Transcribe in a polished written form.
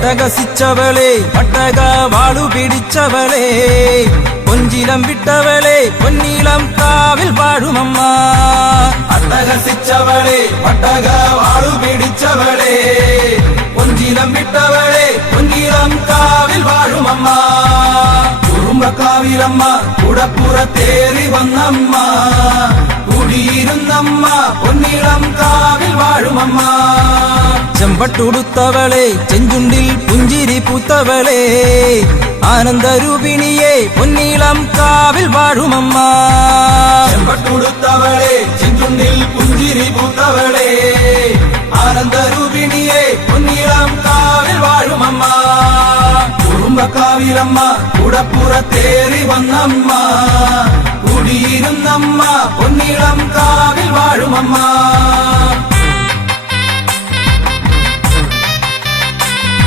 അട്ടഹസിച്ചവളെ പട്ടക വാളു പിടിച്ചവളെ പൊഞ്ചിലം വിട്ടവളെ പൊന്നീളം കാവിൽ വാഴുമമ്മ അട്ടഹസിച്ചവളെ പട്ടക വാളു പിടിച്ചവളെ പൊഞ്ചിലം വിട്ടവളെ പൊന്നീളം കാവിൽ വാഴുമമ്മ കുറുമ്പക്കാവിലമ്മ കുടപ്പുറത്തേറി വന്നമ്മ കുടിയിരുന്നമ്മ പൊന്നീളം കാവിൽ വാഴുമമ്മ ചെമ്പട്ടുടുത്തവളെ ചെഞ്ചുണ്ടിൽ പുഞ്ചിരി പൂത്തവളെ ആനന്ദരൂപിണിയെ പൊന്നീളം കാവിൽ വാഴുമമ്മ ചെമ്പട്ടുടുത്തവളെ ചെഞ്ചുണ്ടിൽ പുഞ്ചിരി പൂത്തവളെ ആനന്ദരൂപിണിയെ പൊന്നീളം കാവിൽ വാഴുമമ്മ കുറുമ്പക്കാവിലമ്മ കുടപ്പുറത്തേറി വന്നമ്മ കുടിയിരുന്നമ്മ പൊന്നീളം കാവിൽ വാഴുമമ്മ